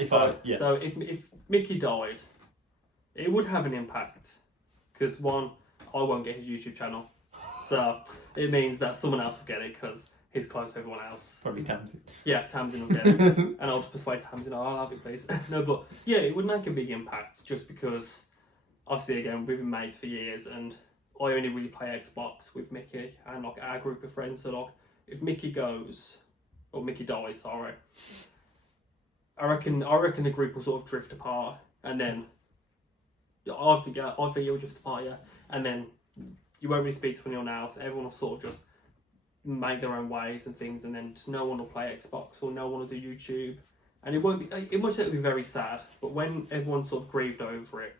Yeah. Yeah. So if Mickey died, it would have an impact because one, I won't get his YouTube channel, so it means that someone else will get it because he's close to everyone else. Probably Tamsin. Yeah, Tamsin will get it, and I'll just persuade Tamsin, I'll have it, please. No, but yeah, it would make a big impact just because obviously again we've been mates for years, and I only really play Xbox with Mickey and like our group of friends. So like, if Mickey goes or Mickey dies, sorry, I reckon the group will sort of drift apart, and then I think you'll drift apart, yeah, and then you won't really speak to anyone else. Everyone will sort of just make their own ways and things, and then no one will play Xbox or no one will do YouTube, and it won't be. It must be very sad. But when everyone's sort of grieved over it,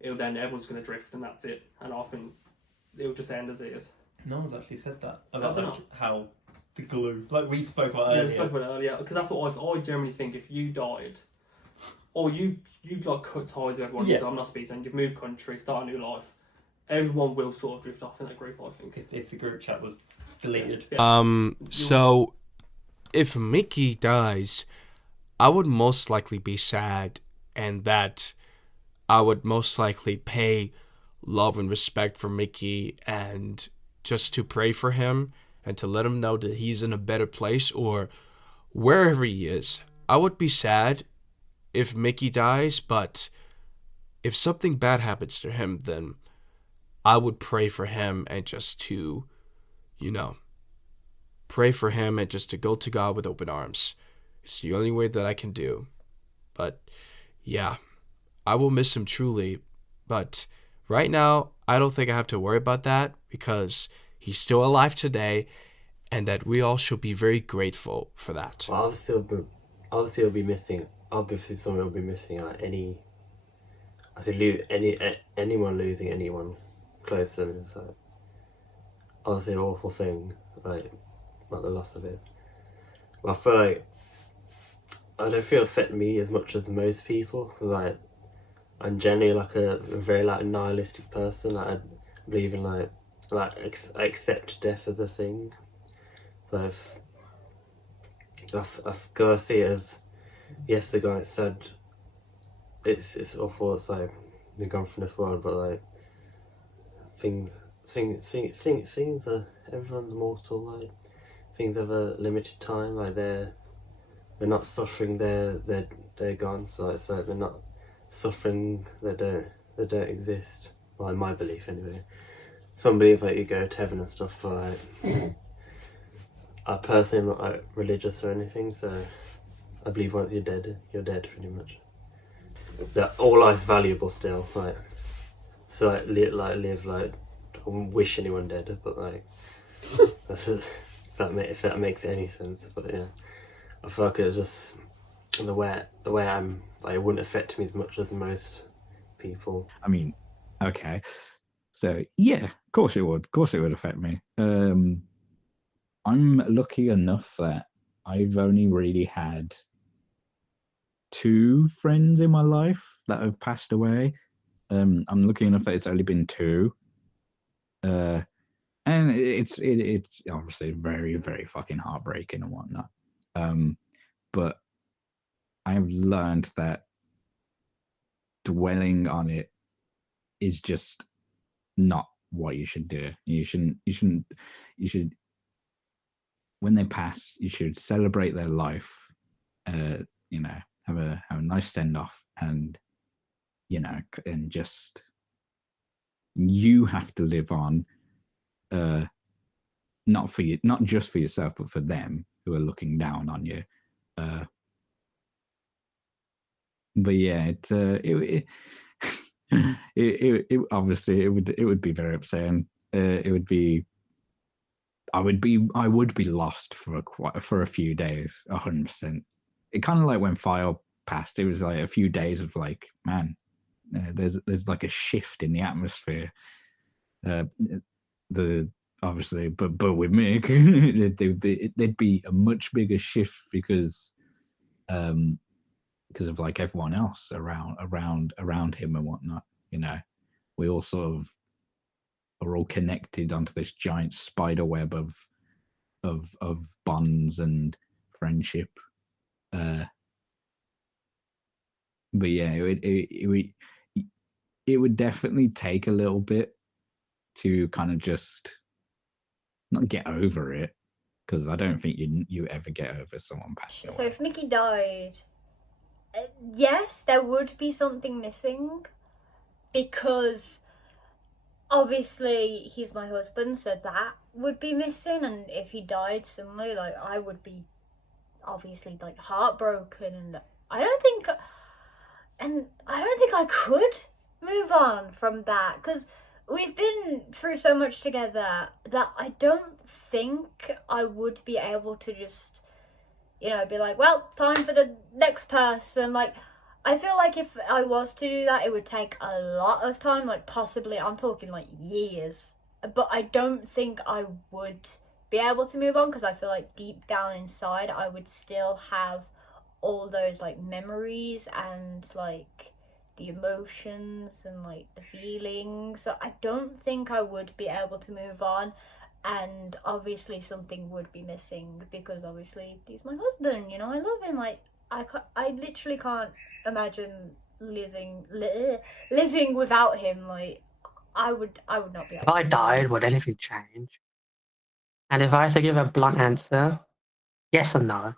then everyone's going to drift, and that's it. And I think it'll just end as it is. No one's actually said that about like how the glue, like we spoke about earlier. Yeah, we spoke about it earlier, because that's what I generally think. If you died, or you like cut ties with everyone, Yeah. I'm not speaking, you've moved country, start a new life, everyone will sort of drift off in that group, I think. If the group chat was deleted. Yeah. So if Mickey dies, I would most likely be sad, and that I would most likely pay love and respect for Mickey and just to pray for him and to let him know that he's in a better place or wherever he is. I would be sad if Mickey dies, but if something bad happens to him, then I would pray for him and just to, pray for him and just to go to God with open arms. It's the only way that I can do. But yeah, I will miss him truly. But right now, I don't think I have to worry about that because he's still alive today, and that we all should be very grateful for that. Well, obviously, it'll be missing. Obviously, someone will be missing out. Anyone losing anyone close to them is obviously an awful thing. Like the loss of it. But I feel like I don't feel it affect me as much as most people. Cause I'm generally like a very nihilistic person. Like I believe in I accept death as a thing. So I've got to see it as, yes, the guy said it's awful. It's like they're gone from this world, but things are, everyone's mortal. Like things have a limited time. Like they're not suffering. They're gone. So they're not suffering. They don't exist. Well, in my belief anyway. Some believe you go to heaven and stuff, but I personally am not religious or anything, so I believe once you're dead pretty much. That all life valuable still, so live I wouldn't wish anyone dead, but that's just, if that makes any sense. But yeah, I feel like it just the way I'm it wouldn't affect me as much as most people. I mean, okay, so yeah, of course it would. Of course it would affect me. I'm lucky enough that I've only really had 2 friends in my life that have passed away. I'm lucky enough that it's only been 2. And it's obviously very, very fucking heartbreaking and whatnot. But I've learned that dwelling on it is just not what you should do. You should when they pass, you should celebrate their life. Have a nice send off, and and just you have to live on. Not just for yourself, but for them who are looking down on you. But yeah, it obviously it would be very upsetting. I would be lost for a few days, 100%. It kind of like when Fire passed, it was like a few days of there's like a shift in the atmosphere. Obviously, but with me, there'd be a much bigger shift because of everyone else around him and whatnot. We all sort of are all connected onto this giant spider web of bonds and friendship. but yeah, it would definitely take a little bit to kind of just not get over it, because I don't think you ever get over someone passing So away. if Mickey died, yes, there would be something missing, because obviously he's my husband, so that would be missing. And if he died suddenly, like, I would be obviously like heartbroken, and I don't think I could move on from that, because we've been through so much together that I don't think I would be able to just, you know, be like, well, time for the next person. Like, I feel like if I was to do that, it would take a lot of time, like possibly, I'm talking like years. But I don't think I would be able to move on, because I feel like deep down inside I would still have all those like memories and like the emotions and like the feelings. So I don't think I would be able to move on. And obviously something would be missing, because obviously he's my husband, you know, I love him. Like, I literally can't imagine living without him. Like, I would not be able If I to. died, would anything change? And if I had to give a blunt answer, yes or no.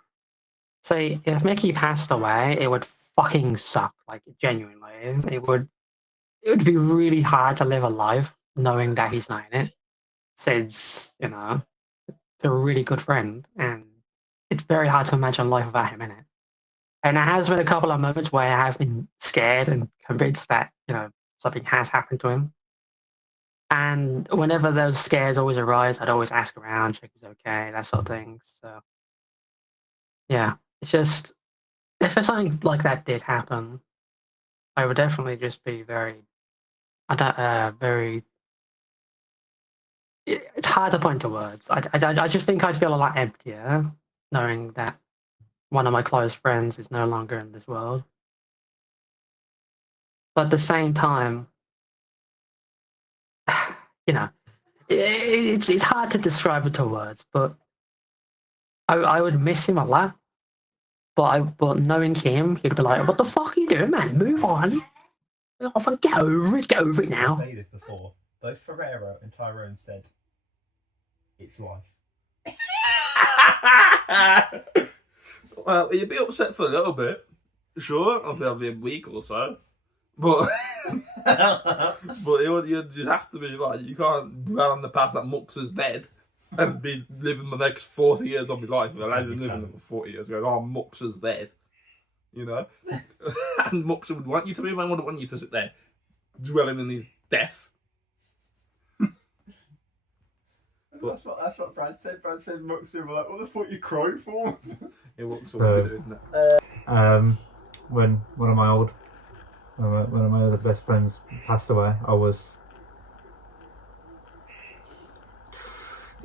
So if Mickey passed away, it would fucking suck. Like, genuinely, it would be really hard to live a life knowing that he's not in it. Since, you know, they're a really good friend, and it's very hard to imagine life without him in it. And there has been a couple of moments where I have been scared and convinced that, you know, something has happened to him. And whenever those scares always arise, I'd always ask around, check he's okay, that sort of thing. So, yeah, it's just, if something like that did happen, I would definitely just be very, it's hard to put into words. I just think I'd feel a lot emptier knowing that one of my close friends is no longer in this world. But at the same time, you know, it's hard to describe it to words, but I would miss him a lot. But knowing him, he'd be like, "What the fuck are you doing, man? Move on. Get over it. Get over it I've now." played this before. Both Ferrero and Tyrone said, "It's life." Well, you'd be upset for a little bit. Sure, I'll be a week or so. But you'd have to be like, you can't run on the path that Mux is dead and be living the next 40 years of my life. Well, I've been living for 40 years ago. Oh, Mux is dead. You know? And Mux would want you to move on, wouldn't want you to sit there dwelling in his death. That's what Brad said. Brad said Mux were like, "What the fuck you crying for?" It Mux will be doing that. When one of my other best friends passed away,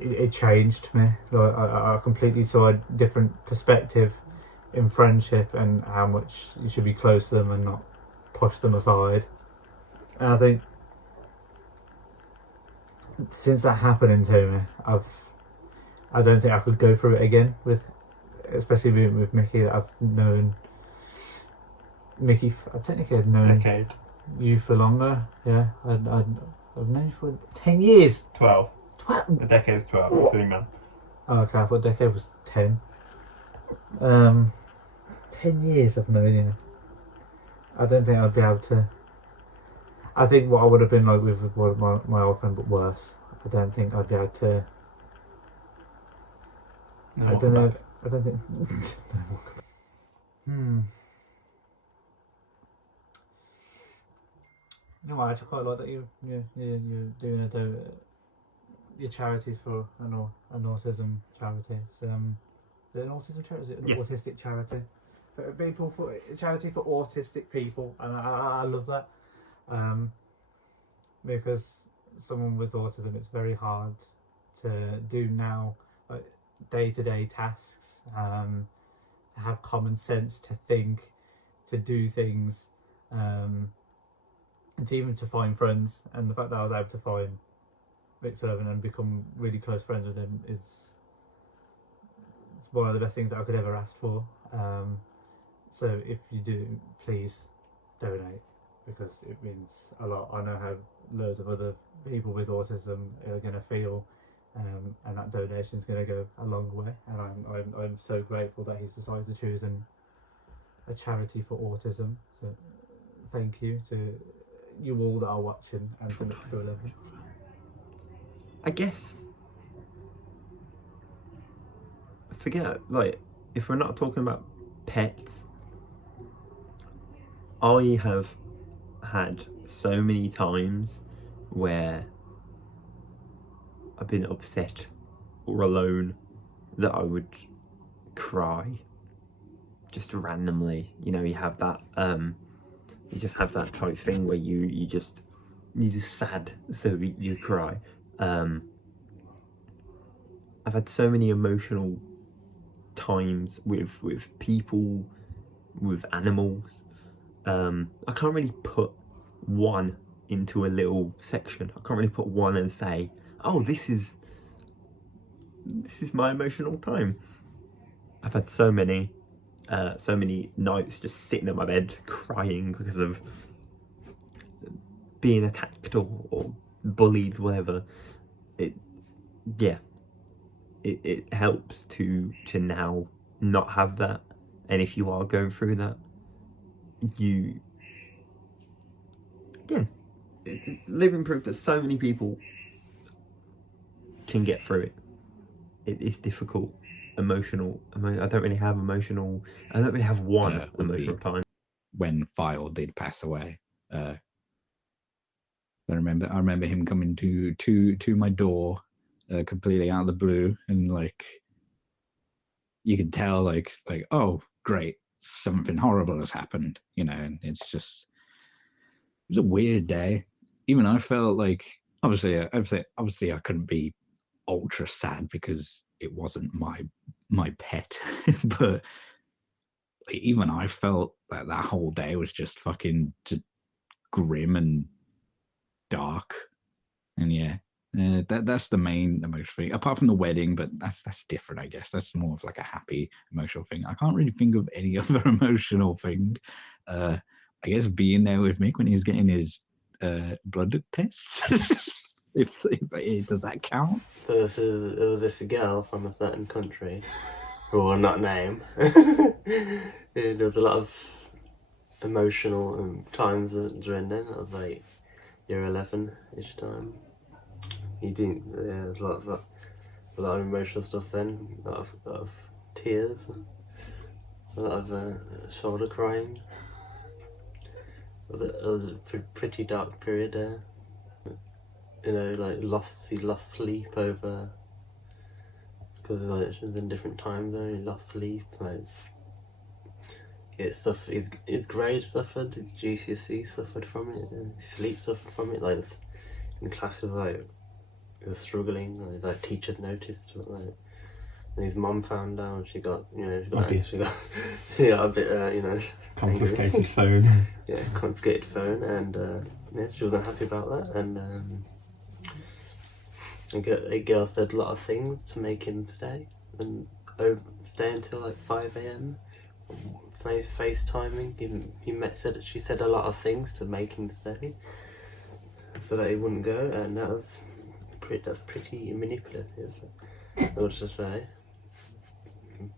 it changed me. Like, I completely saw a different perspective in friendship and how much you should be close to them and not push them aside. And I think since that happening to me, I don't think I could go through it again especially with Mickey. That I've known Mickey. I technically had known Decade. you for longer. Yeah, I've known you for 10 years. 12. 12. A decade is 12. I'm feeling man. Oh, okay, I thought decade was 10. 10 years I've known you. I don't think I'd be able to. I think what I would have been like with my old friend, but worse. I don't think I'd be able to. I don't know. I don't think. You know what? I actually quite like that you're doing your charities for an autism charity. It's, is it an autism charity? Is it an Yes. autistic charity? For a charity for autistic people, and I love that. Because someone with autism, it's very hard to do now, like day-to-day tasks, to have common sense, to think, to do things, and even to find friends. And the fact that I was able to find Rick Sullivan and become really close friends with him is one of the best things that I could ever ask for. So if you do, please donate, because it means a lot. I know how loads of other people with autism are going to feel, and that donation is going to go a long way. And I'm so grateful that he's decided to choose a charity for autism. So thank you to you all that are watching, and to Mixed to 11. I guess. Forget, like, if we're not talking about pets, I have had so many times where I've been upset or alone that I would cry just randomly. You know, you have that you just have that type thing where you're just sad, so you cry. I've had so many emotional times with people, with animals. I can't really put one into a little section. I can't really put one and say, oh, this is my emotional time. I've had so many nights just sitting in my bed crying because of being attacked or bullied, whatever. It helps to now not have that. And if you are going through that, you again, living proof that so many people can get through it. It's difficult. I don't really have one emotional time. When File did pass away, I remember him coming to my door, completely out of the blue, and like you could tell, like oh great, something horrible has happened, you know. And it was a weird day. Even I felt like obviously I couldn't be ultra sad because it wasn't my pet, but like, even I felt like that whole day was just fucking just grim and dark. And yeah, that's the main emotional thing, apart from the wedding, but that's different, I guess. That's more of like a happy emotional thing. I can't really think of any other emotional thing. I guess being there with Mick when he was getting his blood tests. if does that count? So it was this girl from a certain country, who will not name. There was a lot of emotional times during then. I was like year 11 each time. There's a lot of emotional stuff then. A lot of tears. A lot of shoulder crying. It was a pretty dark period there. You know, like he lost sleep over, because like, it was in different time zone. He lost sleep. Like his grade suffered, his GCSE suffered from it, his sleep suffered from it. Like in classes, like he was struggling. Like, his teachers noticed, but like, and his mum found out. She got she got a bit Confiscated phone. Yeah, confiscated phone, and she wasn't happy about that. And a girl said a lot of things to make him stay, and stay until like 5 a.m. FaceTiming. She said a lot of things to make him stay, so that he wouldn't go, and that's pretty manipulative, I would just say. It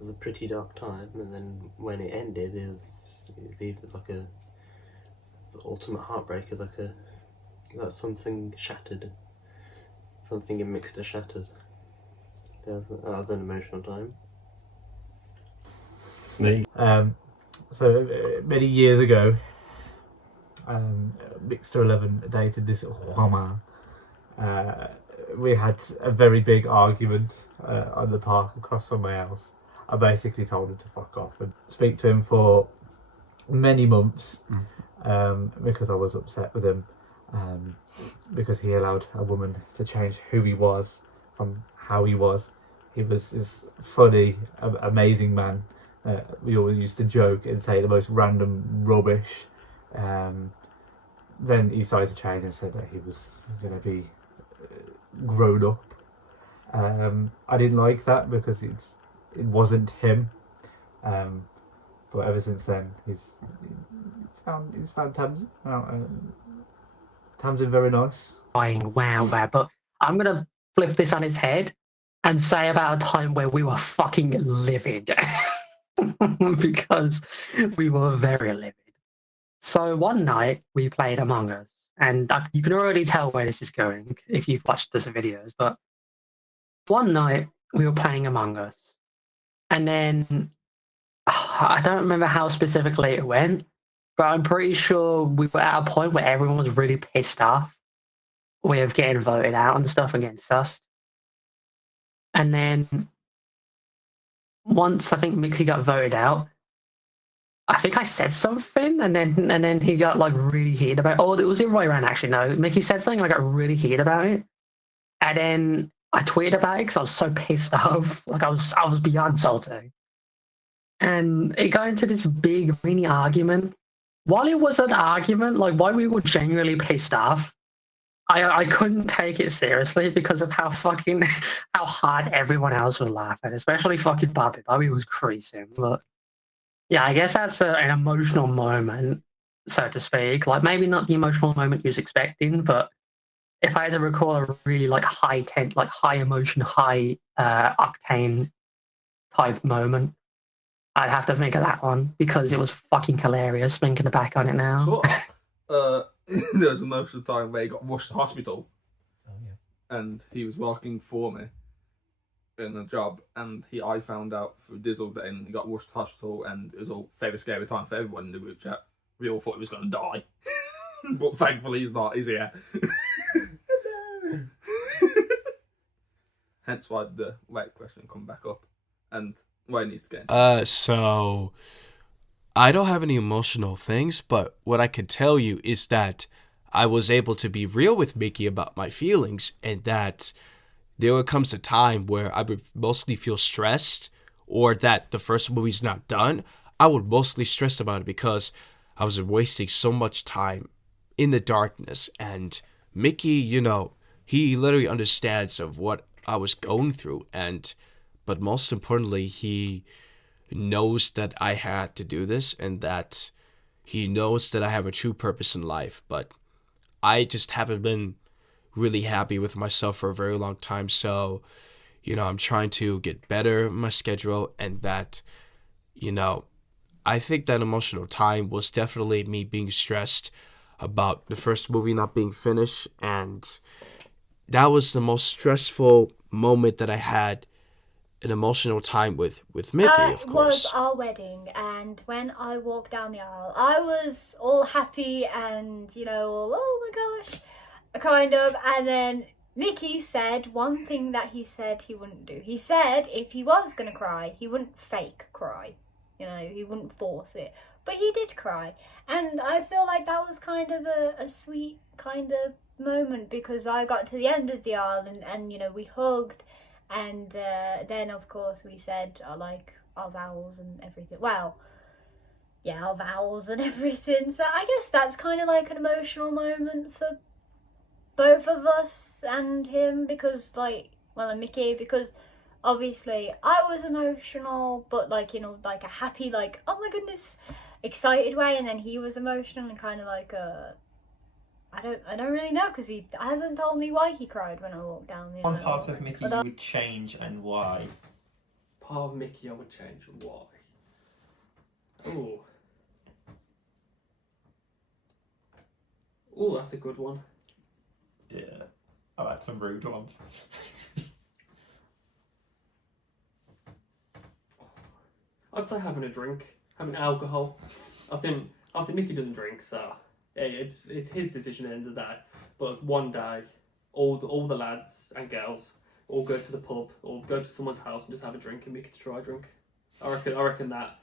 was a pretty dark time, and then when it ended, it was like the ultimate heartbreak. Is like something shattered, something in Mixter shattered. That was an emotional time. So many years ago, Mixed to 11 dated this Juan. We had a very big argument on the park across from my house. I basically told him to fuck off and speak to him for many months, because I was upset with him, because he allowed a woman to change who he was from how he was. He was this funny, amazing man. We always used to joke and say the most random rubbish. Then he started to change and said that he was going to be grown up. I didn't like that because it wasn't him. but ever since then, he's found Tamsin very nice. Wow, but I'm gonna flip this on its head and say about a time where we were fucking livid. Because we were very livid. So one night we played Among Us, and you can already tell where this is going if you've watched these videos, but one night we were playing Among Us, and then I don't remember how specifically it went, but I'm pretty sure we were at a point where everyone was really pissed off with getting voted out and stuff against us. And then once I think Mixie got voted out, I think I said something, and then he got like really heated about it. Oh, it was the other way around actually. No, Mickey said something, and I got really heated about it, and then I tweeted about it because I was so pissed off. Like I was beyond salty, and it got into this big mini argument. While it was an argument, like while we were genuinely pissed off, I couldn't take it seriously because of how hard everyone else was laughing, especially fucking Bobby. Bobby was creasing, but. Yeah, I guess that's an emotional moment, so to speak. Like maybe not the emotional moment you was expecting, but if I had to recall a really like high emotion, high octane type moment, I'd have to think of that one because it was fucking hilarious thinking back on it now. Sort of. There was an emotional time where he got rushed to hospital. Oh, yeah. And he was working for me in a job, and I found out through Dizzle that he got rushed to hospital, and it was all very scary time for everyone in the group chat. We all thought he was going to die, but thankfully he's not. He's here. Hence why the weight question come back up, and why it needs to get into. So I don't have any emotional things, but what I can tell you is that I was able to be real with Mickey about my feelings, and that there comes a time where I would mostly feel stressed, or that the first movie's not done. I would mostly stress about it because I was wasting so much time in the darkness. And Mickey, he literally understands of what I was going through, but most importantly, he knows that I had to do this, and that he knows that I have a true purpose in life. But I just haven't been really happy with myself for a very long time. So, I'm trying to get better in my schedule, and that, I think that emotional time was definitely me being stressed about the first movie not being finished, and that was the most stressful moment that I had an emotional time with Mickey, of course. It was our wedding, and when I walked down the aisle, I was all happy and, all, oh my gosh, kind of, and then Mickey said one thing that he said he wouldn't do. He said if he was going to cry, he wouldn't fake cry. He wouldn't force it. But he did cry. And I feel like that was kind of a sweet kind of moment, because I got to the end of the aisle and we hugged, and then of course we said our vows and everything. Well, yeah, our vows and everything. So I guess that's kind of like an emotional moment for both of us and him, because and Mickey, because obviously I was emotional, but like a happy, like, oh my goodness, excited way, and then he was emotional and kind of like I don't really know, because he hasn't told me why he cried when I walked down the aisle. One part of Mickey you would change, and why? Part of Mickey I would change, and why? Oh, that's a good one. Yeah, I've had some rude ones. I'd say having a drink, having alcohol. I think obviously Mickey doesn't drink, so it's his decision at the end of the day. But one day, all the lads and girls all go to the pub or go to someone's house and just have a drink, and Mickey to try a drink. I reckon that.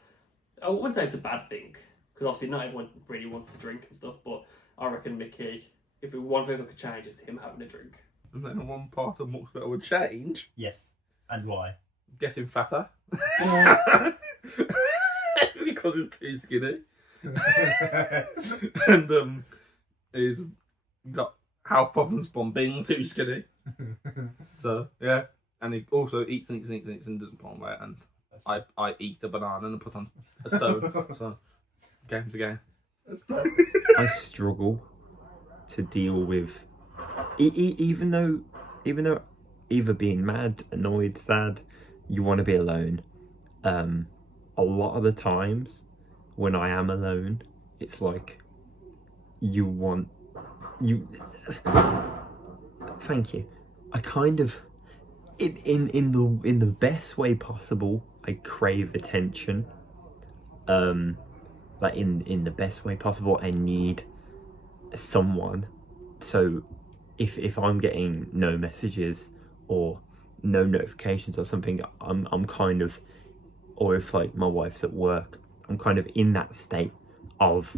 I wouldn't say it's a bad thing, because obviously not everyone really wants to drink and stuff. But I reckon Mickey, if one thing I could change, is him having a drink. And then one part of Mux that I would change. Yes, and why? Getting fatter. Because he's too skinny. And he's got health problems from being too skinny. So, yeah. And he also eats and doesn't put on weight. And I eat the banana and put on a stone. So game's a game. I struggle to deal with, even though either being mad, annoyed, sad, you want to be alone. A lot of the times when I am alone, it's like you. Thank you. I kind of, in the best way possible, I crave attention. Like in the best way possible, I need someone. So if I'm getting no messages or no notifications or something, I'm kind of, or if like my wife's at work, I'm kind of in that state of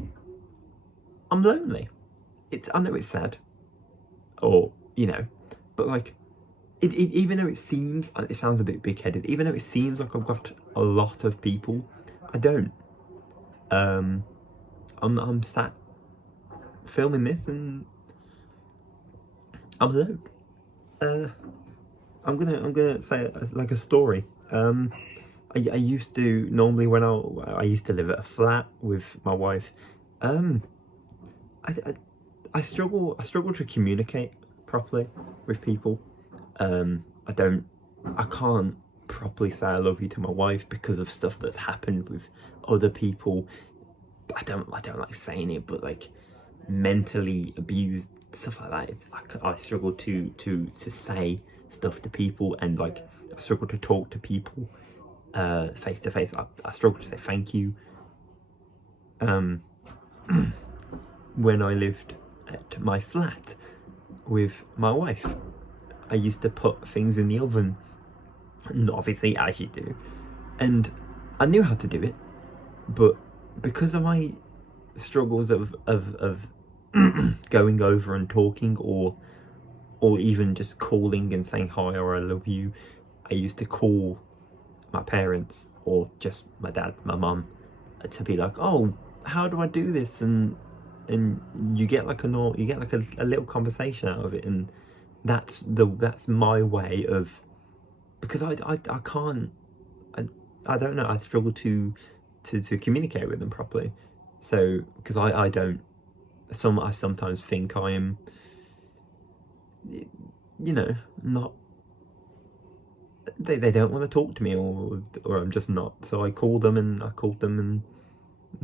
I'm lonely. I know it's sad, or but like even though it seems, it sounds a bit big-headed, even though it seems like I've got a lot of people, I don't. I'm sat filming this and I'm alone. I'm gonna say like a story. I used to, normally when I used to live at a flat with my wife. I struggle to communicate properly with people. I can't properly say I love you to my wife because of stuff that's happened with other people. I don't like saying it, but like mentally abused, stuff like that. It's like I struggle to say stuff to people, and like I struggle to talk to people face to face. I struggle to say thank you. When I lived at my flat with my wife, I used to put things in the oven, and obviously as you do, and I knew how to do it, but because of my struggles of going over and talking, or even just calling and saying hi or I love you, I used to call my parents or just my dad, my mum, to be like, oh, how do I do this? And you get like a little conversation out of it, and that's my way of, because I can't, I don't know, I struggle to communicate with them properly. So because I don't, I sometimes think I am, not, they don't want to talk to me, or I'm just not. So I called them and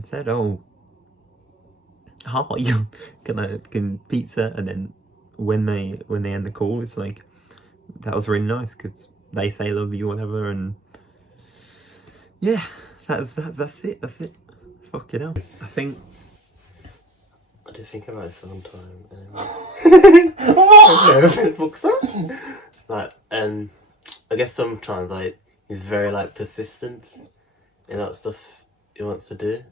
said, oh, hi, can pizza, and then when they end the call, it's like, that was really nice because they say love you, whatever, and yeah, that's it. Fucking hell. I think I did think about it for a long time. Anyway. Like, I guess sometimes like he's very like persistent in that stuff he wants to do.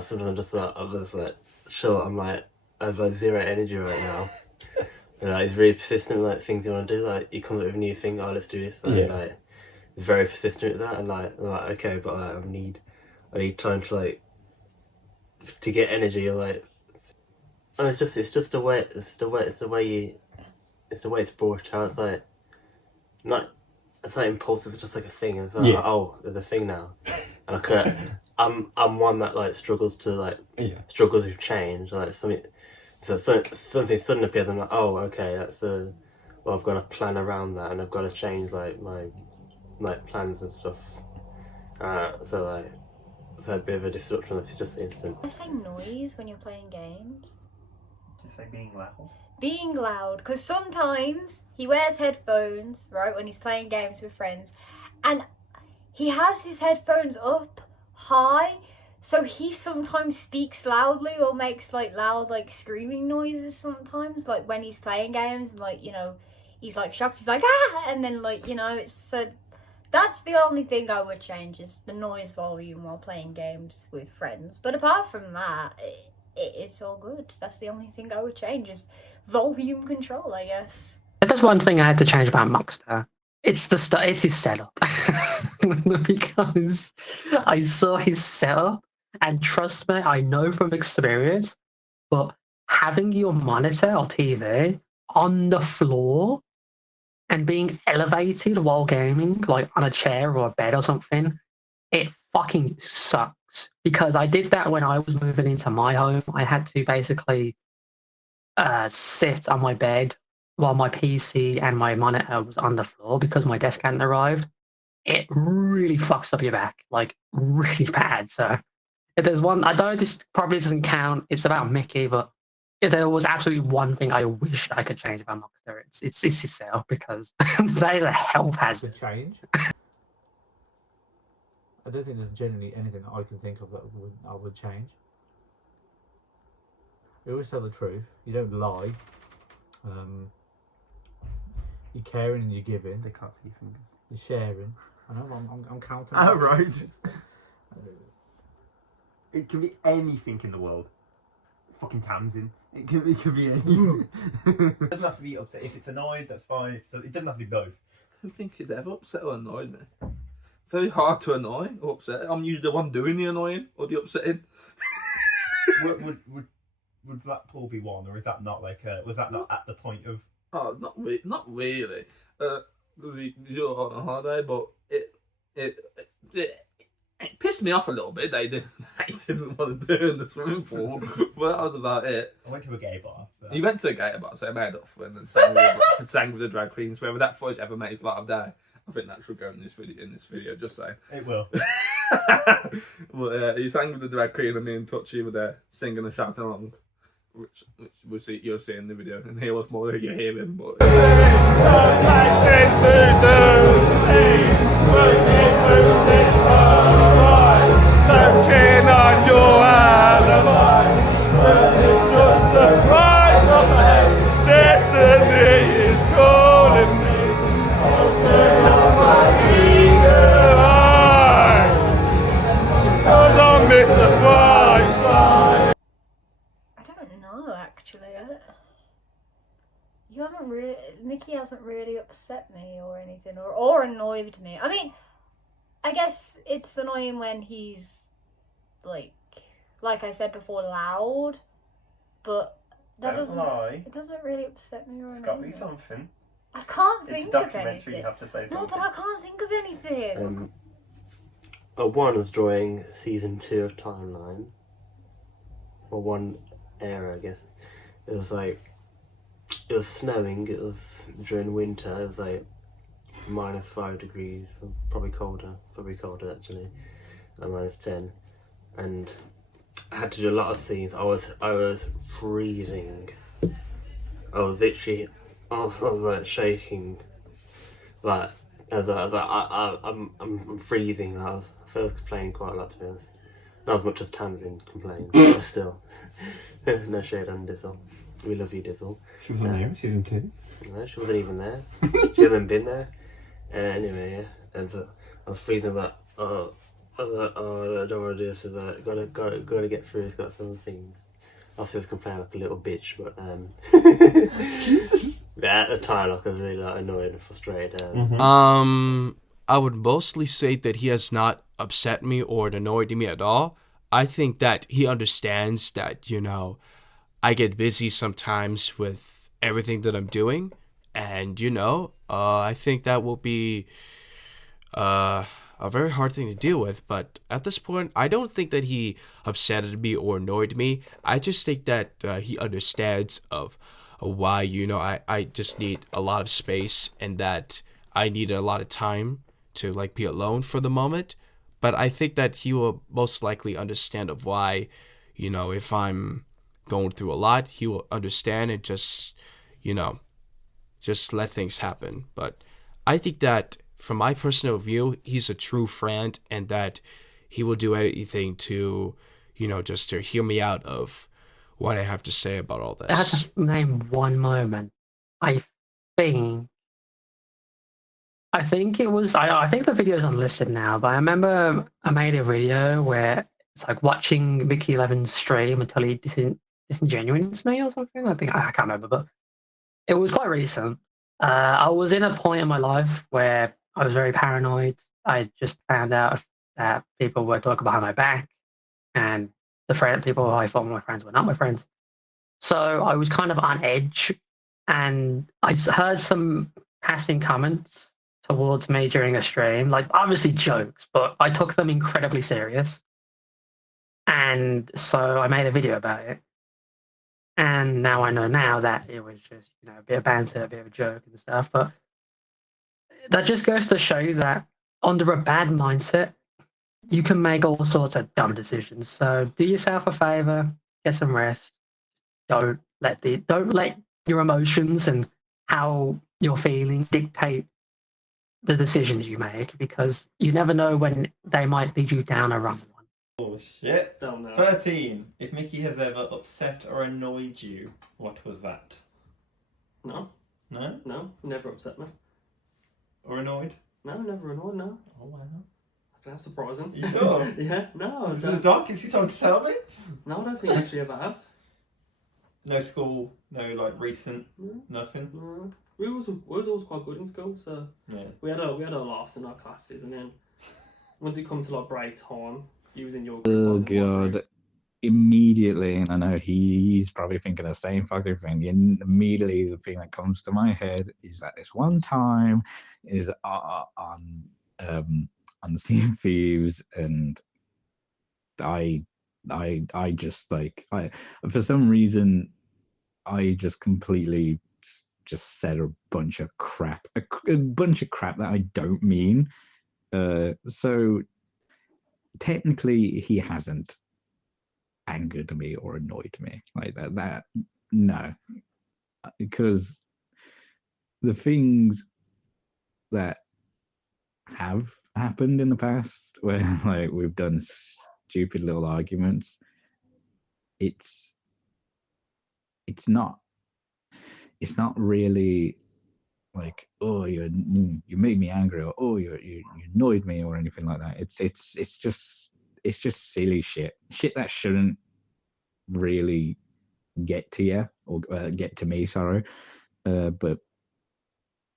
Sometimes I'm just like, sure, I have like zero energy right now. And like, he's really persistent with like things you want to do. Like he comes up with a new thing, oh, let's do this. Like he's very persistent with that, and like I'm like, okay, but like, I need time to like to get energy, or like, and it's just the way it's brought out. It's like not, it's like impulsive. It's just like a thing. It's like, oh, there's a thing now, and I'm one that like struggles with change. Like something sudden appears, I'm like, oh, okay, I've got to plan around that, and I've got to change like my plans and stuff. So it's a bit of a disruption if it's just instant. I say noise when you're playing games. Did you say being loud? Being loud, because sometimes he wears headphones, right, when he's playing games with friends, and he has his headphones up high, so he sometimes speaks loudly or makes like loud like screaming noises sometimes, like when he's playing games, and like, he's like shocked, he's like, ah, and then like, it's so that's the only thing I would change, is the noise volume while playing games with friends. But apart from that, it's all good. That's the only thing I would change, is volume control, I guess. There's one thing I had to change about Moxter. It's his setup. Because I saw his setup, and trust me, I know from experience, but having your monitor or TV on the floor and being elevated while gaming, like on a chair or a bed or something, it fucking sucks. Because I did that when I was moving into my home. I had to basically sit on my bed while my PC and my monitor was on the floor because my desk hadn't arrived. It really fucks up your back, like really bad. So if there's one, I know this probably doesn't count. It's about Mickey, but if there was absolutely one thing I wished I could change about Moxter, it's yourself, because that is a health hazard. To change. I don't think there's generally anything that I can think of that I would change. You always tell the truth. You don't lie. You're caring and you're giving. They can't see your fingers. You're sharing. I know. I'm counting. Oh, right. It can be anything in the world. Fucking Tamsin. It could be anything. It doesn't have to be upset. If it's annoyed, that's fine. So it doesn't have to be both. I don't think it's ever upset or annoyed me. Very hard to annoy or upset. I'm usually the one doing the annoying or the upsetting. Would Blackpool be one, or is that not like was that not at the point of? Oh, not really. You're on a holiday, but it pissed me off a little bit. They didn't want to do in the swimming pool, but that was about it. I went to a gay bar. So. He went to a gay bar, so I made up for it and sang with the drag queens. Whether that footage ever makes light of day, I think that should go in this video. Just saying. It will. But he sang with the drag queen, and me and Touchy were there singing and shouting along, which you'll see in the video. And here was more you hear him, but. Searching on your alibi, it's just the price of hate. Destiny is calling me. Open up my eager eyes, 'cause I miss the bright side. I don't know, actually. You haven't really, Mickey hasn't really upset me or anything, or annoyed me. I mean, I guess it's annoying when he's like I said before, loud, but that Don't lie. It doesn't really upset me or anything. It's got to be something. I can't It's think a of documentary. anything. You have to say something. No, but I can't think of anything. One was drawing season 2 of Timeline, or one era, I guess. It was snowing. It was during winter. It was like -5 degrees, probably colder actually, and -10, and I had to do a lot of scenes. I was freezing. I was literally, I was like shaking, like I'm freezing. I was complaining quite a lot, to be honest. Not as much as Tamsin complained, but still. No shade on Dizzle. We love you, Dizzle. She was on there, season 2. No, she wasn't even there. She hadn't been there. Anyway, yeah. And so I was freezing like, I don't want to do this. Gotta get through this. Gotta film things. I was complaining like a little bitch, but yeah, at the time, like, I was really annoyed and frustrated. I would mostly say that he has not upset me or annoyed me at all. I think that he understands that, I get busy sometimes with everything that I'm doing. And, I think that will be a very hard thing to deal with. But at this point, I don't think that he upsetted me or annoyed me. I just think that he understands of why, I just need a lot of space and that I need a lot of time to be alone for the moment. But I think that he will most likely understand of why, if I'm going through a lot, he will understand and just let things happen. But I think that from my personal view, he's a true friend and that he will do anything to, just to hear me out of what I have to say about all this. I have to name one moment. I think it was, I think the video's unlisted now, but I remember I made a video where it's like watching Mickey 11's stream until he disingenuines me or something. I can't remember, but it was quite recent. I was in a point in my life where I was very paranoid. I just found out that people were talking behind my back, and the people who I thought were my friends were not my friends. So I was kind of on edge, and I heard some passing comments towards me during a stream, like obviously jokes, but I took them incredibly serious. And so I made a video about it. And now I know now that it was just, a bit of banter, a bit of a joke and stuff. But that just goes to show you that under a bad mindset, you can make all sorts of dumb decisions. So do yourself a favor, get some rest. Don't let your emotions and how you're feeling dictate the decisions you make, because you never know when they might lead you down a wrong one. Oh shit. Don't know. 13. If Mickey has ever upset or annoyed you, what was that? No, No? no, never upset me. Or annoyed? No, never annoyed, no. Oh wow. That's surprising. You sure? Yeah, no. Is it the darkest you told to tell me? No, I don't think I actually ever have. No school, no like recent, No. nothing. No. We was always quite good in school, so Yeah. we had a laughs in our classes, and then once it come to like break time, he was in your Oh group. I was in my god. group. Immediately, and I know he's probably thinking the same fucking thing. And immediately, the thing that comes to my head is that this one time is on Sea of Thieves, and I just like for some reason I just completely just said a bunch of crap, a bunch of crap that I don't mean. So technically, he hasn't angered me or annoyed me like that. No, because the things that have happened in the past where like we've done stupid little arguments, it's not really like, oh, you made me angry, or oh, you annoyed me, or anything like that. It's just silly shit that shouldn't really get to you, or get to me, sorry. But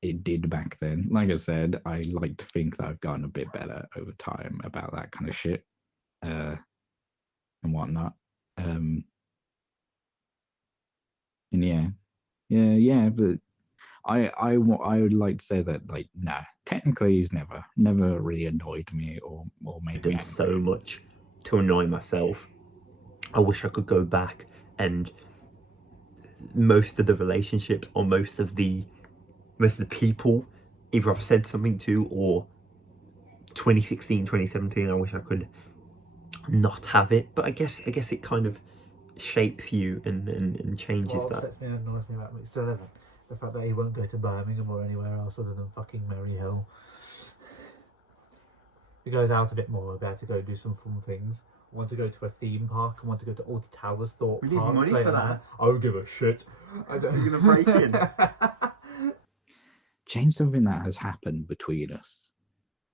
it did back then. Like I said, I like to think that I've gotten a bit better over time about that kind of shit, and whatnot. And yeah, but I would like to say that, like, nah, technically he's never really annoyed me or made I've me done angry. so much to annoy myself. I wish I could go back, and most of the relationships or most of the people either I've said something to, or 2016, 2017, I wish I could not have it. But I guess it kind of shapes you and changes What that. upsets me and annoys me about Mixed 11? The fact that he won't go to Birmingham or anywhere else other than fucking Merry Hill. If he goes out a bit more, we'll be able to go do some fun things. I want to go to a theme park. I want to go to Alta Towers, Thorpe We need Park. money play for on that. there. I don't give a shit. I don't. You're gonna break in. Change something that has happened between us.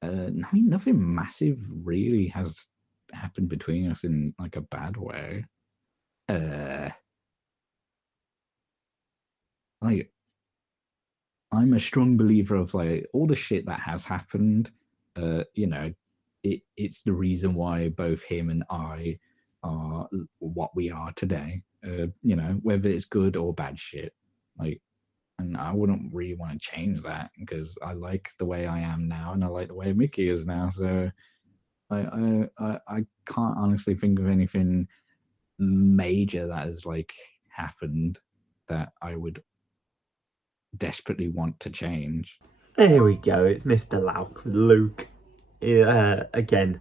I mean, nothing massive really has happened between us in like a bad way. Like, I'm a strong believer of like all the shit that has happened. It's the reason why both him and I are what we are today. Whether it's good or bad shit. Like, and I wouldn't really want to change that, because I like the way I am now, and I like the way Mickey is now. So I can't honestly think of anything major that has like happened that I would desperately want to change. There we go. It's Mr. Lauk, Luke. Again,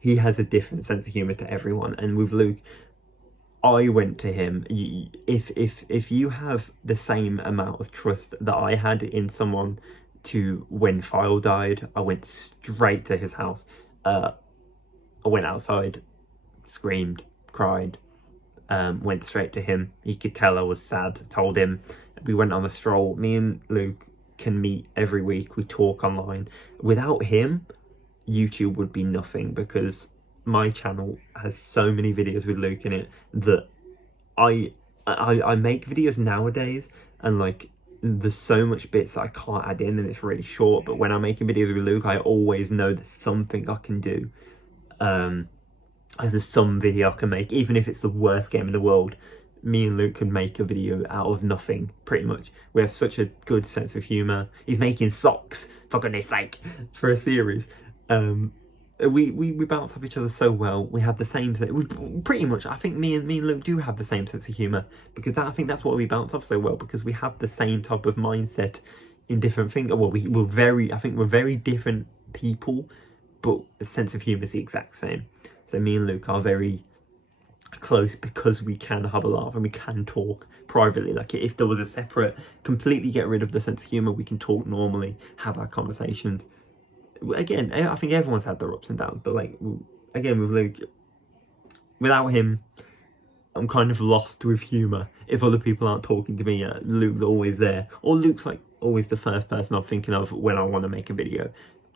he has a different sense of humor to everyone, and with Luke, I went to him. If you have the same amount of trust that I had in someone to when File died, I went straight to his house. I went outside, screamed, cried, went straight to him. He could tell I was sad, told him. We went on a stroll. Me and Luke can meet every week. We talk online. Without him, YouTube would be nothing, because my channel has so many videos with Luke in it that I make videos nowadays, and like there's so much bits that I can't add in, and it's really short. But when I'm making videos with Luke, I always know there's something I can do. There's some video I can make, even if it's the worst game in the world. me and Luke can make a video out of nothing, pretty much. We have such a good sense of humour. He's making socks, for goodness sake, for a series. We bounce off each other so well. We have the same, pretty much, I think me and Luke do have the same sense of humour, because I think that's why we bounce off so well, because we have the same type of mindset in different things. Well, I think we're very different people, but the sense of humour is the exact same. So me and Luke are very close because we can have a laugh and we can talk privately. Like, if there was a separate, completely get rid of the sense of humour, we can talk normally, have our conversations. Again, I think everyone's had their ups and downs, but like, again, with Luke, without him, I'm kind of lost with humour. If other people aren't talking to me, Luke's always there, or Luke's like always the first person I'm thinking of when I want to make a video.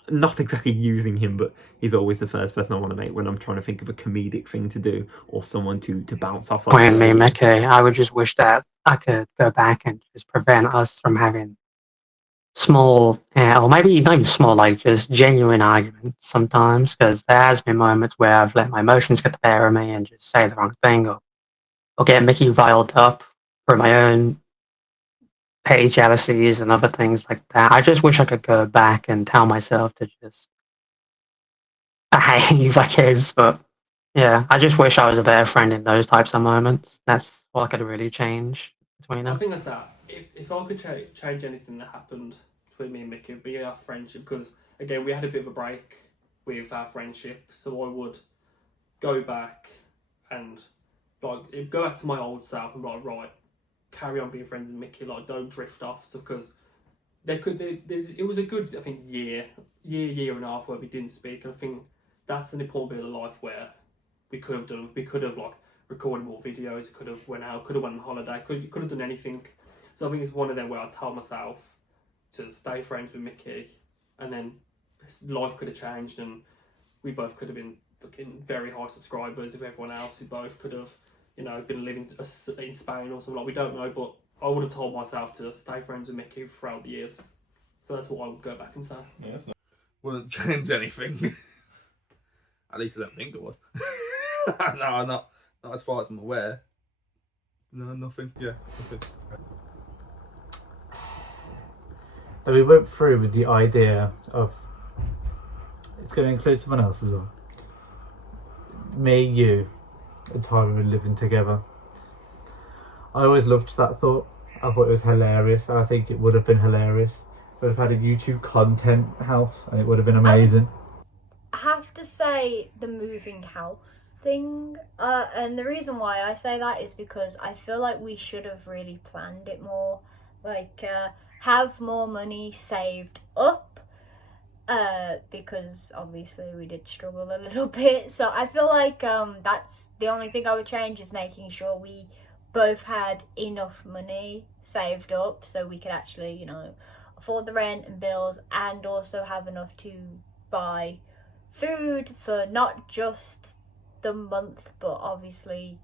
Not exactly using him, but he's always the first person I want to make when I'm trying to think of a comedic thing to do, or someone to bounce off. When me, Mickey, I would just wish that I could go back and just prevent us from having small, or maybe not even small, like just genuine arguments sometimes, because there has been moments where I've let my emotions get the better of me and just say the wrong thing, or get Mickey riled up for my own petty jealousies and other things like that. I just wish I could go back and tell myself to just behave like his, but yeah, I just wish I was a better friend in those types of moments. That's what I could really change between I us. think that's that. If I could change anything that happened between me and Mickey, it'd be our friendship, because again, we had a bit of a break with our friendship, so I would go back and like go back to my old self and be like, right, carry on being friends with Mickey, like don't drift off, so because it was a good, I think, year and a half where we didn't speak, and I think that's an important bit of life where we could have like recorded more videos, could have went out, could have went on holiday, could have done anything. So I think it's one of them where I tell myself to stay friends with Mickey, and then life could have changed, and we both could have been fucking very high subscribers if everyone else. We both could have, been living in Spain or something, like, we don't know, but I would have told myself to stay friends with Mickey throughout the years. So that's what I would go back and say. Yeah, that's not... Wouldn't change anything. At least I don't think it would. No, not as far as I'm aware. No, nothing. Yeah, nothing. So we went through with the idea of, it's going to include someone else as well. Me, you, and Tyler living together. I always loved that thought. I thought it was hilarious, and I think it would have been hilarious. We'd have had a YouTube content house, and it would have been amazing. I have to say the moving house thing, and the reason why I say that is because I feel like we should have really planned it more, like have more money saved up, because obviously we did struggle a little bit. So I feel like that's the only thing I would change, is making sure we both had enough money saved up so we could actually, afford the rent and bills, and also have enough to buy food for not just the month, but obviously,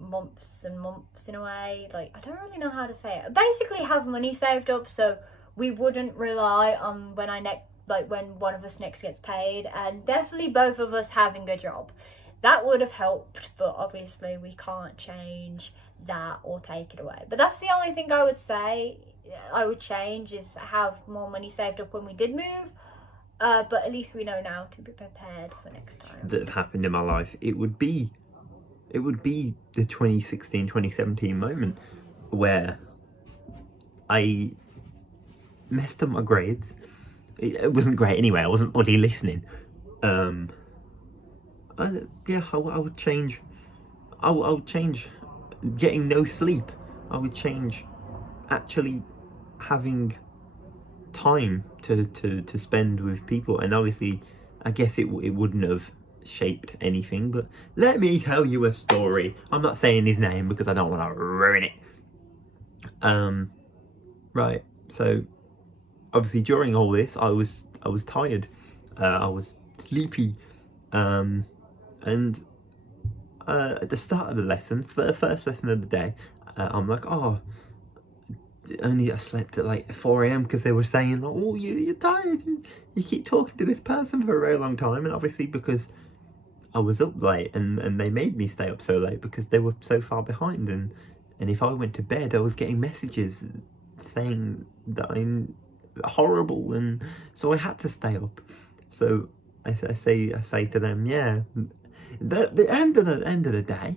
months and months in a way. Like, I don't really know how to say it. Basically have money saved up so we wouldn't rely on when one of us next gets paid, and definitely both of us having a job. That would have helped, but obviously we can't change that or take it away. But that's the only thing I would say I would change, is have more money saved up when we did move. But at least we know now to be prepared for next time. That's happened in my life. It would be the 2016-2017 moment where I messed up my grades. It wasn't great anyway. I wasn't bloody listening. I would change. I would change getting no sleep. I would change actually having time to spend with people, and obviously I guess it wouldn't have shaped anything, but let me tell you a story. I'm not saying his name because I don't want to ruin it. Right, so obviously during all this I was tired, I was sleepy, and at the start of the lesson, for the first lesson of the day, I'm like, oh, only I slept at like 4 AM because they were saying, like, oh, you're tired, you keep talking to this person for a very long time. And obviously because I was up late, and they made me stay up so late because they were so far behind, and if I went to bed, I was getting messages saying that I'm horrible, and so I had to stay up. So I say to them, yeah. The end of the day,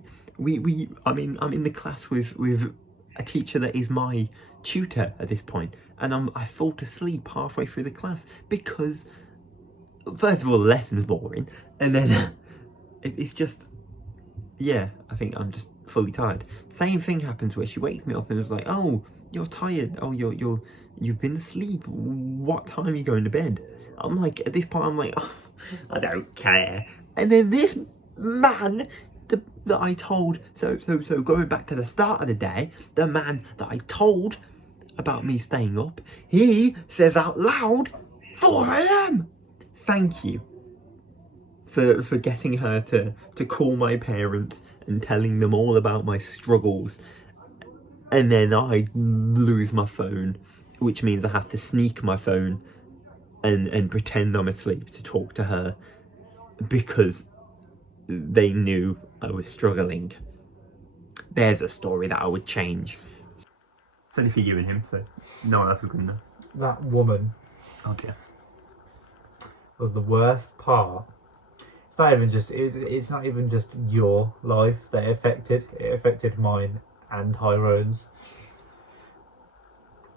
I'm in the class with a teacher that is my tutor at this point, and I fall asleep halfway through the class because, first of all, the lesson's boring, and then it's just, yeah, I think I'm just fully tired. Same thing happens where she wakes me up and it's like, oh, you're tired. Oh, you've been asleep. What time are you going to bed? I'm like, at this point, I'm like, oh, I don't care. And then this man that I told, so going back to the start of the day, the man that I told about me staying up, he says out loud, 4 a.m. Thank you for getting her to call my parents and telling them all about my struggles. And then I lose my phone, which means I have to sneak my phone and pretend I'm asleep to talk to her because they knew I was struggling. There's a story that I would change. It's only for you and him, so no one else is going to know. That woman Oh dear. was the worst part. It's not even just your life that it affected mine and Tyrone's.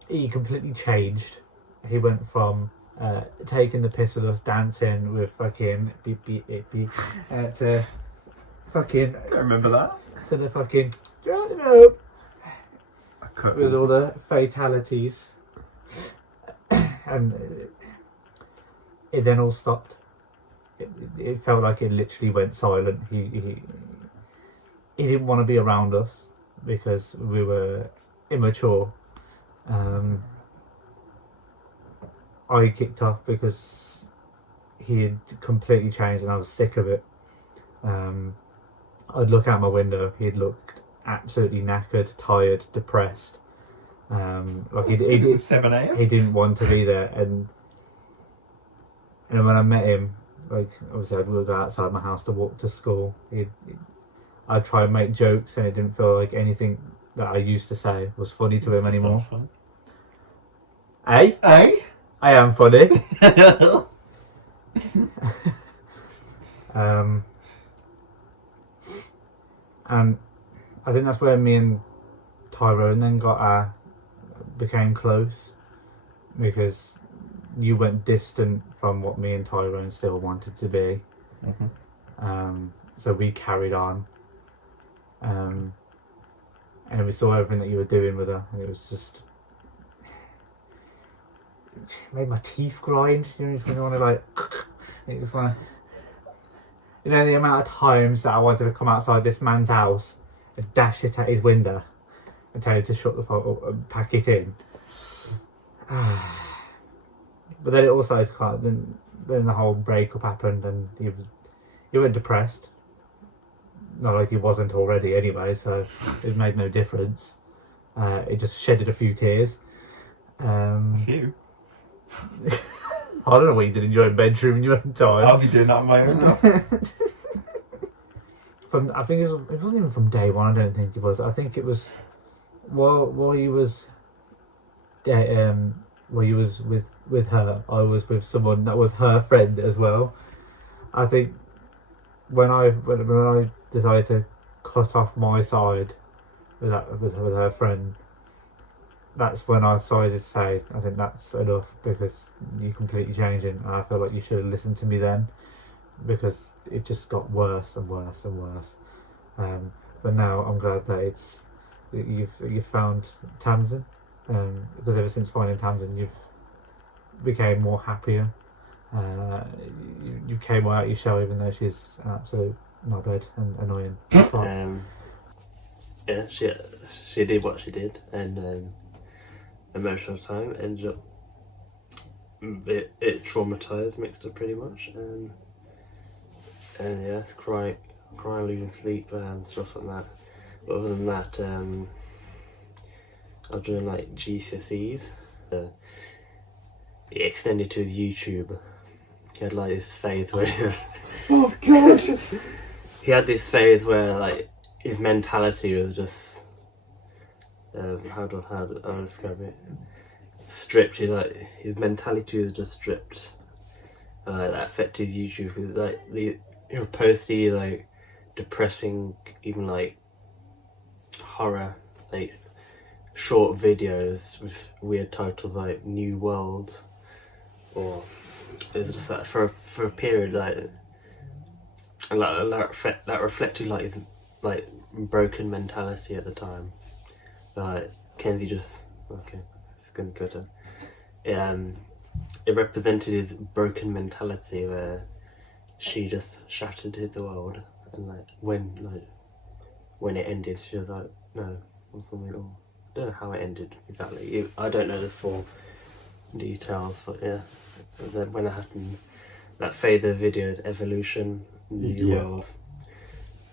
He completely changed. He went from taking the piss with us, dancing with fucking beep beep beep beep, to fucking I remember that. to the fucking turn it up with all the fatalities, and it then all stopped. It felt like it literally went silent. He didn't want to be around us because we were immature. I kicked off because he had completely changed and I was sick of it. I'd look out my window, he'd looked absolutely knackered, tired, depressed. Like it was 7 a.m. He didn't want to be there, and when I met him, like obviously I'd go outside my house to walk to school. I'd try and make jokes, and it didn't feel like anything that I used to say was funny to him anymore. Hey? Hey? I am funny. And I think that's where me and Tyrone then became close, because you went distant from what me and Tyrone still wanted to be. So we carried on, and we saw everything that you were doing with her, and it was just, it made my teeth grind. You know, when you want to like, you know, the amount of times that I wanted to come outside this man's house and dash it at his window and tell him to shut the fuck up and pack it in. But then it all started to kind of, then the whole breakup happened, and he went depressed. Not like he wasn't already anyway, so it made no difference. It just shedded a few tears. A few? I don't know what you did in your own bedroom in your own time. I'll be doing that on my own now. I think it wasn't even from day one. I don't think it was. I think it was while he was with her. I was with someone that was her friend as well. I think when I decided to cut off my side with her friend, that's when I decided to say, I think that's enough, because you're completely changing, and I feel like you should have listened to me then, because it just got worse and worse and worse. But now I'm glad that you've found Tamsin, because ever since finding Tamsin, you've became more happier. You came out your shell, even though she's an absolute knobhead and annoying. Yeah, she did what she did, and most of the time ended up it traumatized Mixter pretty much, and yeah, crying, losing sleep and stuff like that. But other than that, I was doing like GCSEs. It extended to YouTube, he had like this phase where Oh god! he had this phase where like his mentality was just how do I describe it? Stripped. His mentality was just stripped. That affected his YouTube because like he'll post these like depressing, even like horror, like short videos with weird titles like New World, or it's just like for a period like, and that reflected like his like broken mentality at the time. Like Kenzie just it's gonna go to it represented his broken mentality where she just shattered his world, and like when it ended, she was like, no, or something. Or I don't know how it ended exactly. I don't know the full details, but yeah, then when it happened, that phase of videos, evolution, new world,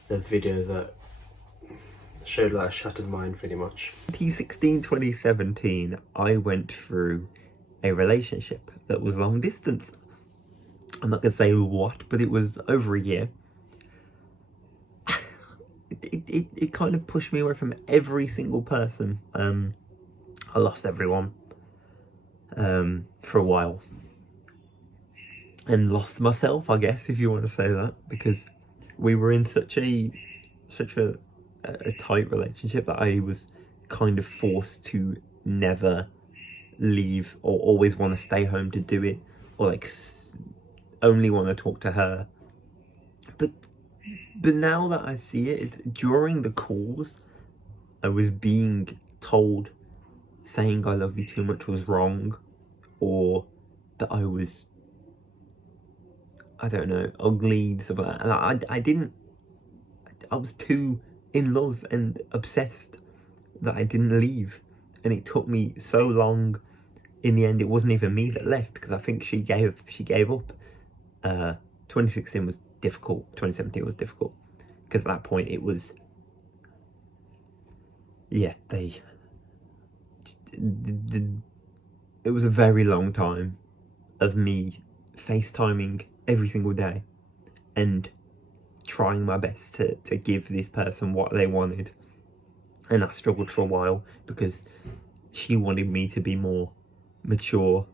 there's videos that showed like a shattered mind, pretty much. 2016, 2017, I went through a relationship that was long distance. I'm not gonna say what, but it was over a year. It kind of pushed me away from every single person. I lost everyone for a while, and lost myself, I guess, if you want to say that, because we were in such a tight relationship that I was kind of forced to never leave, or always want to stay home to do it, or like only want to talk to her. But now that I see it, during the calls, I was being told saying I love you too much was wrong, or that I was, I don't know, ugly, something like that. And I was too in love and obsessed that I didn't leave. And it took me so long. In the end, it wasn't even me that left, because I think she gave up. 2016 was difficult. 2017 was difficult, because at that point it was, it was a very long time of me FaceTiming every single day and trying my best to give this person what they wanted. And I struggled for a while because she wanted me to be more mature,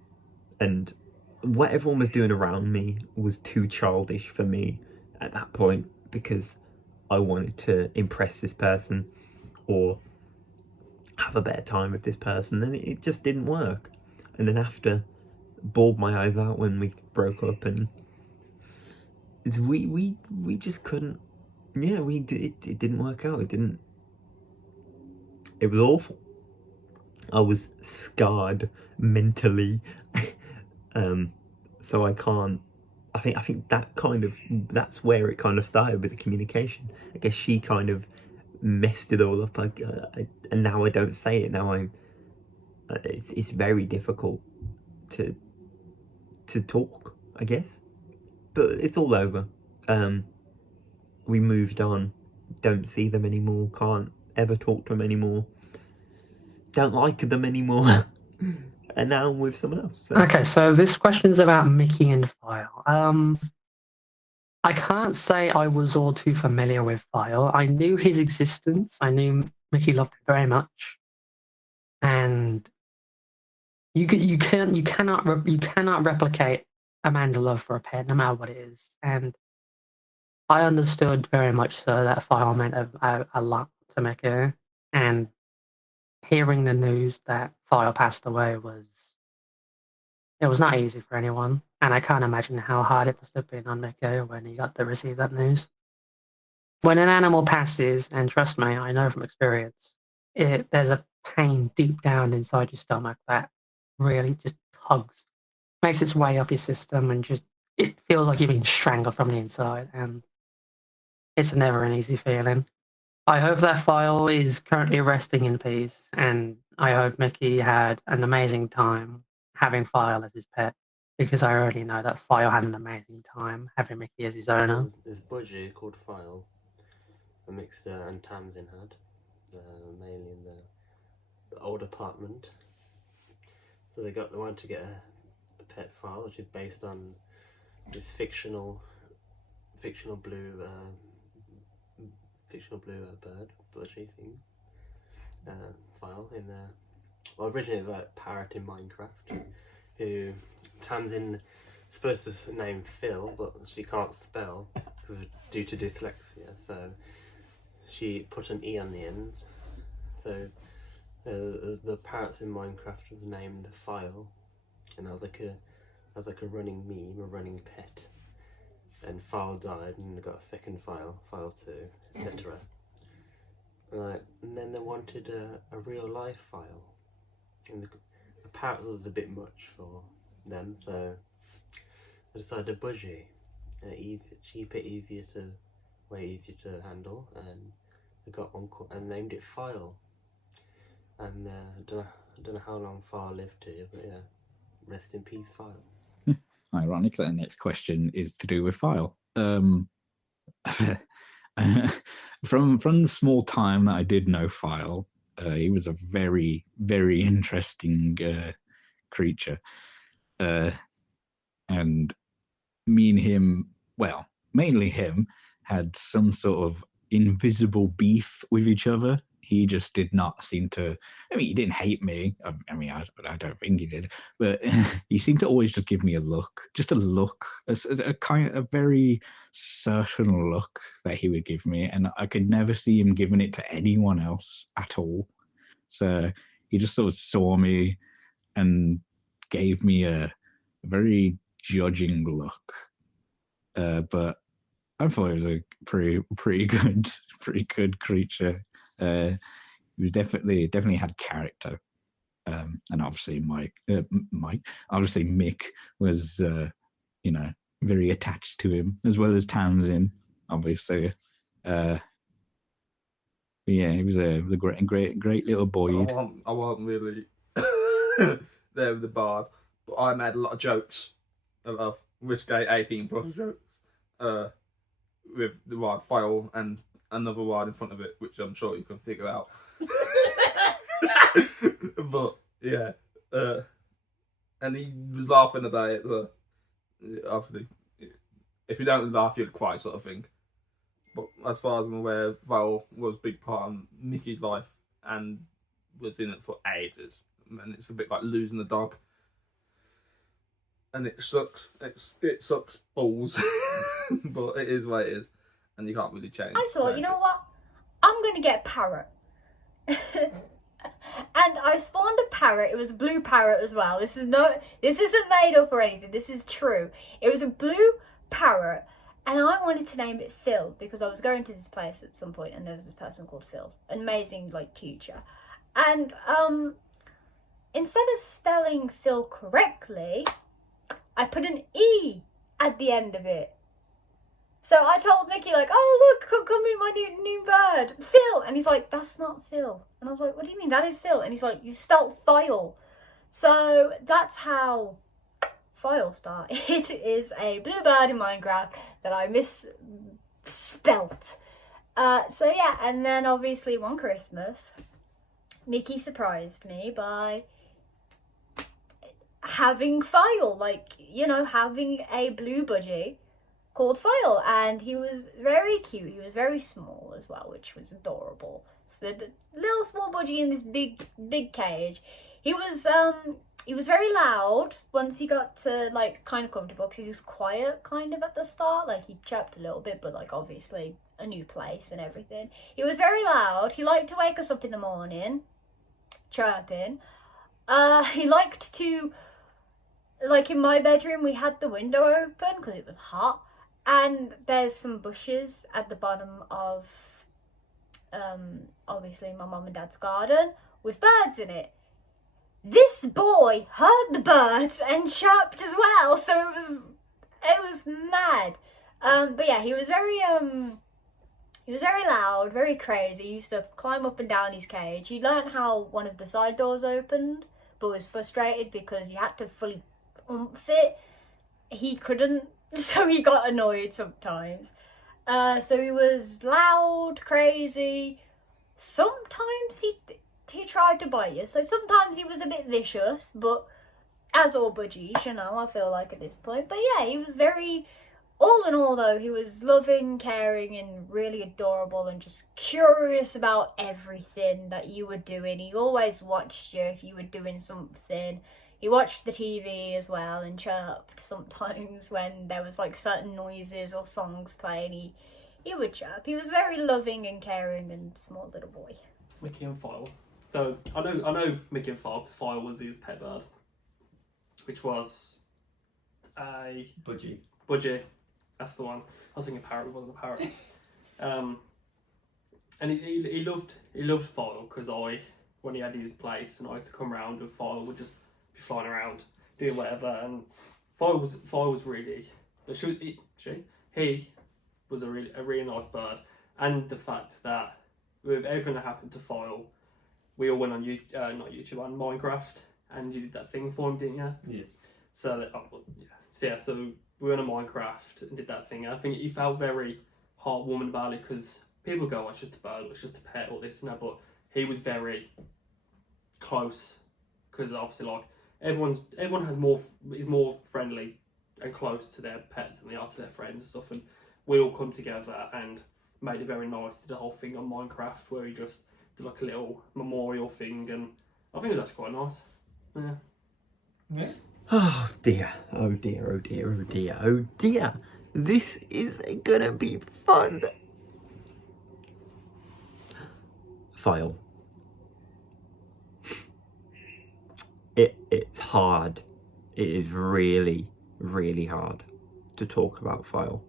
and what everyone was doing around me was too childish for me at that point, because I wanted to impress this person or have a better time with this person, and it just didn't work. And then after, bawled my eyes out when we broke up, and we just couldn't. Yeah, it didn't work out. It was awful. I was scarred mentally. So I can't. I think that's where it kind of started with the communication. I guess she kind of messed it all up. And now I don't say it. Now it's very difficult to talk, I guess. But it's all over. We moved on. Don't see them anymore. Can't ever talk to them anymore. Don't like them anymore. And now I'm with someone else. So. Okay, so this question's about Mickey and File. I can't say I was all too familiar with File. I knew his existence. I knew Mickey loved it very much, and you cannot replicate a man's love for a pet, no matter what it is. And I understood very much so that File meant a lot to Mickey, and hearing the news that File passed away was not easy for anyone, and I can't imagine how hard it must have been on Mickey when he got to receive that news. When an animal passes, and trust me, I know from experience, there's a pain deep down inside your stomach that really just tugs, makes its way up your system, and just it feels like you're being strangled from the inside, and it's never an easy feeling. I hope that File is currently resting in peace, and I hope Mickey had an amazing time having File as his pet, because I already know that File had an amazing time having Mickey as his owner. This budgie called File, a mixture, and Tamsin had, mainly in the old apartment. So they wanted to get a pet File, which is based on this fictional blue bird budgie thing file in there. Well, originally it was like parrot in Minecraft, who Tamsin supposed to name Phil, but she can't spell due to dyslexia, so she put an E on the end. So the parrots in Minecraft was named File, and that was like a running meme, a running pet. And File died, and they got a second File, File 2, etc. And then they wanted a real life File, and the parrot was a bit much for them, so I decided a budgie, cheaper, way easier to handle, and I got one and named it File. And I don't know how long File lived to, but yeah, rest in peace, File. Ironically, the next question is to do with File. From the small time that I did know File, he was a very, very interesting creature. And me and him, well, mainly him, had some sort of invisible beef with each other. He just did not seem to. I mean, he didn't hate me. I mean, I don't think he did, but he seemed to always just give me a look, a very certain look that he would give me, and I could never see him giving it to anyone else at all. So he just sort of saw me and gave me a very judging look. But I thought he was a pretty good creature. He definitely had character, and obviously obviously Mick was very attached to him, as well as Tamsin, obviously. Yeah, he was a great little boy. I wasn't really there with the bard, but I made a lot of jokes, a lot of risque 18+ jokes, with the word File and another word in front of it, which I'm sure you can figure out. But yeah, and he was laughing about it. Obviously, if you don't laugh, you'll cry, sort of thing. But as far as I'm aware, Val was a big part of Mickey's life and was in it for ages. And it's a bit like losing a dog. And it sucks. It sucks balls. But it is what it is. And you can't really change. I thought, you know what? I'm going to get a parrot. And I spawned a parrot. It was a blue parrot as well. This isn't made up or anything. This is true. It was a blue parrot. And I wanted to name it Phil because I was going to this place at some point and there was this person called Phil. An amazing, teacher. And instead of spelling Phil correctly, I put an E at the end of it. So I told Mickey, oh, look, come meet my new bird, Phil. And he's like, that's not Phil. And I was like, what do you mean? That is Phil. And he's like, you spelt File. So that's how File started. It is a blue bird in Minecraft that I misspelt. So yeah, and then obviously one Christmas, Mickey surprised me by having File, having a blue budgie called File, and he was very cute. He was very small as well, which was adorable. So the little small budgie in this big cage. He was very loud once he got to kind of comfortable because he was quiet kind of at the start. He chirped a little bit, but obviously a new place and everything. He was very loud. He liked to wake us up in the morning, chirping. He liked to, in my bedroom, we had the window open because it was hot. And there's some bushes at the bottom of, obviously, my mum and dad's garden with birds in it. This boy heard the birds and chirped as well, so it was mad. But yeah, he was very loud, very crazy. He used to climb up and down his cage. He learned how one of the side doors opened, but was frustrated because you had to fully oomph it. He couldn't. So he got annoyed sometimes. So he was loud, crazy. Sometimes he tried to bite you. So sometimes he was a bit vicious, but as all budgies, you know, I feel like at this point. But yeah, he was very, all in all though, he was loving, caring, and really adorable, and just curious about everything that you were doing. He always watched you if you were doing something. He watched the TV as well and chirped sometimes when there was like certain noises or songs playing. He would chirp. He was very loving and caring and small little boy. Mickey and File. So I know Mickey and File because File was his pet bird, which was a budgie. That's the one. I was thinking parrot. It wasn't a parrot. And he loved File because when he had his place and I used to come around and File would just be flying around doing whatever, and File was really, he was a really nice bird, and the fact that with everything that happened to File, we all went on not YouTube, on Minecraft, and you did that thing for him, didn't you? Yes. So so we went on Minecraft and did that thing. And I think he felt very heartwarming about it because people go, oh, it's just a bird, it's just a pet, or this and that, but he was very close because obviously like everyone is more friendly and close to their pets than they are to their friends and stuff, and we all come together and made it very nice. Did the whole thing on Minecraft where he just did like a little memorial thing, and I think it was actually quite nice. Yeah. Oh dear, oh dear, oh dear, oh dear, oh dear. This is gonna be fun. File. It's hard. It is really, really hard to talk about File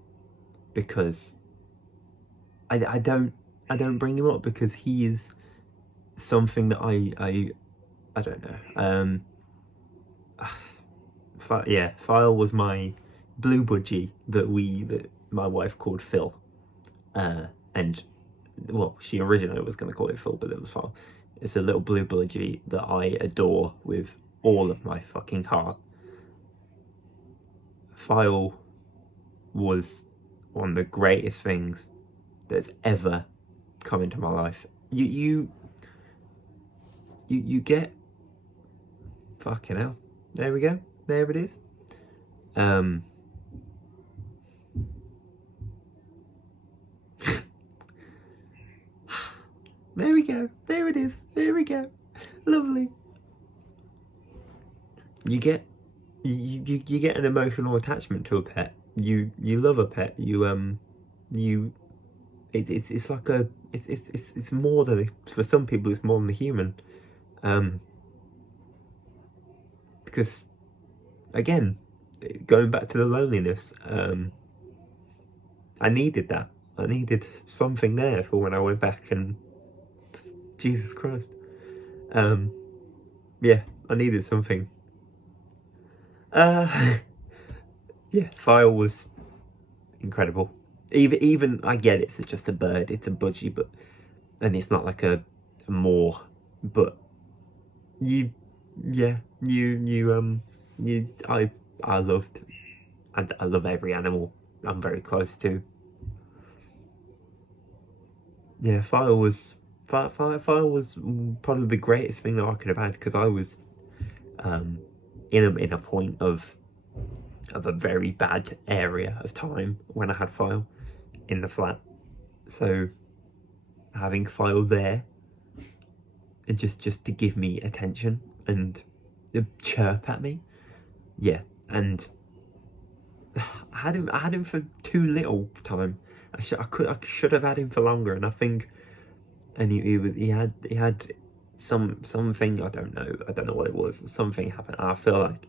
because I don't bring him up because he is something that I don't know. File was my blue budgie that my wife called Phil, and well, she originally was going to call it Phil, but it was File. It's a little blue budgie that I adore with all of my fucking heart. File was one of the greatest things that's ever come into my life. You get, fucking hell. There we go. There it is. There we go. There it is. There we go. Lovely. You get an emotional attachment to a pet. You love a pet. It's like it's more than, for some people it's more than the human. Because again, going back to the loneliness, I needed that. I needed something there for when I went back, and Jesus Christ. Yeah, I needed something. Yeah, File was incredible. Even I get it's just a bird, it's a budgie, but and it's not like a moor, but I loved, and I love every animal I'm very close to. Yeah, File was probably the greatest thing that I could have had, because I was in a point of a very bad area of time when I had File in the flat. So having File there, and just to give me attention and chirp at me, yeah. And I had him for too little time. I should have had him for longer, and I think, and he had something, I don't know what it was. Something happened. I feel like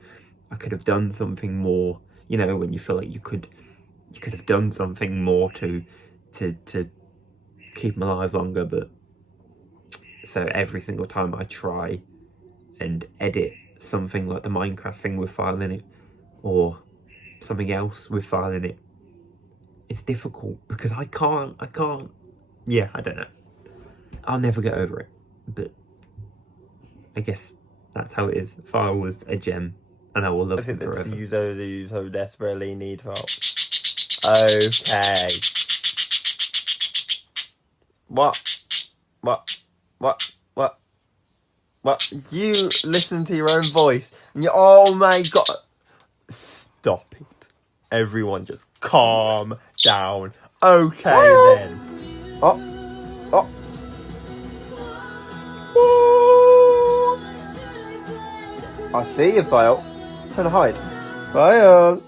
I could have done something more. You know, when you feel like you could have done something more to keep him alive longer. But so every single time I try and edit something like the Minecraft thing with File in it, or something else with File in it, it's difficult because I can't. Yeah, I don't know. I'll never get over it. But I guess that's how it is. File was a gem, and I will love him forever. You those who so desperately need help. Okay. What? What? You listen to your own voice and you, oh my god. Stop it. Everyone just calm down. Okay then. Oh. Oh. I see you, Vale. Trying to hide. Vale.